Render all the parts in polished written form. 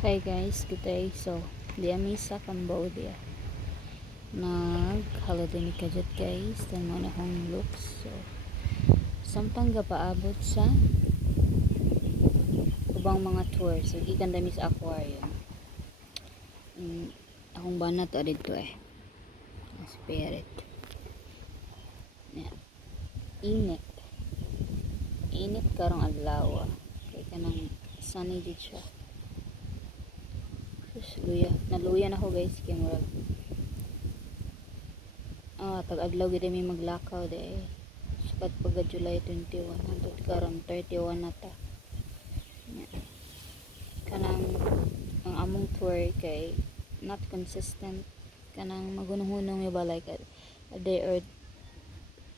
Hi guys, good day. So, di ami sa Cambodia. Nag-holiday mi kajat guys. Dan mo na akong looks. So, sampang gapaabot sa ubang mga tour. So, gikan dami sa aquarium. Akong banat o dito spirit. Yeah. Init. Init karong adlaw. Kaya kanang sunny dito siya. Luya. Naluya na ako guys. Kaya murag. Tag-adlaw gid may maglakaw de. Sukat pagka July 21 hangtod karon 31 na ta. Kanang ang among tour kay not consistent, kanang magunong-hunong ba like a day or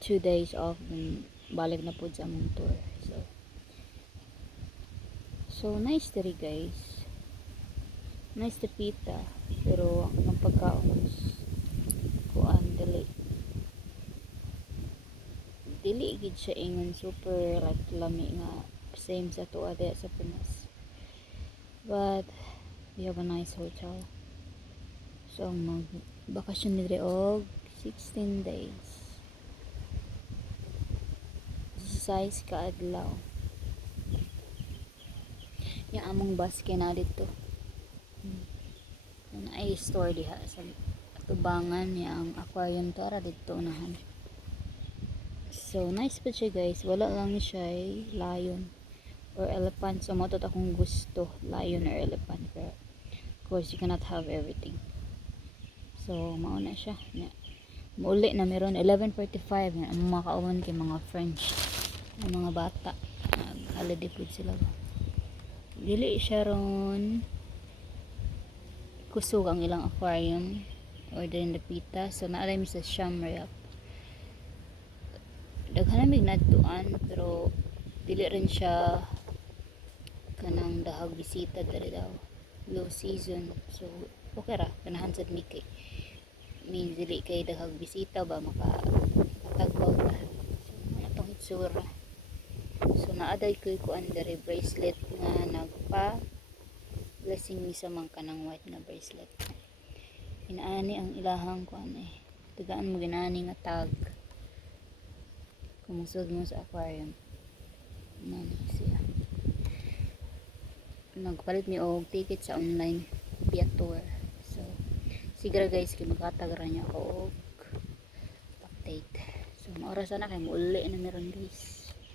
2 days off then balik na pud sa among tour. So nice diri guys, nice to pita, pero ang pagkaon kuan dili gid siya ingon super like lami nga same sa tuwa diya sa Pinas, but we have a nice hotel. So mag bakasyon ni og 16 days, 16 ka adlaw. Yung among bus kay na dito ay store diha sa tubangan niya ang aquarium tara dito unahan. So nice pa siya guys, wala lang siya lion or elephant. So motot akong gusto lion or elephant, pero of course you cannot have everything. So mauna siya mauli na meron 11:45 ang mga kauman kay mga French ang mga bata holiday food sila ba. Dili siya ron kusog ang ilang aquarium or din pita. So naalay mi sa Siem Reap, daghan namig nadtuan pero dili rin siya kanang dahag bisita dali daw, low season. So okay ra ganahan sad mi kay may dili kay daghang bisita ba makatagbaw ta. So atong itsura. So naaday ko'y kuan dere bracelet nga nagpa blessing mi sa mga kanang white nga bracelet. Inaani ang ilahang kuan tigaan mo ginaani nga tag kumusog mo sa aquarium. Siya nagpalit mi og ticket sa online via tour. So siguro guys kay magkatagra niya ako og update. So maoras na kay muuli na meron guys.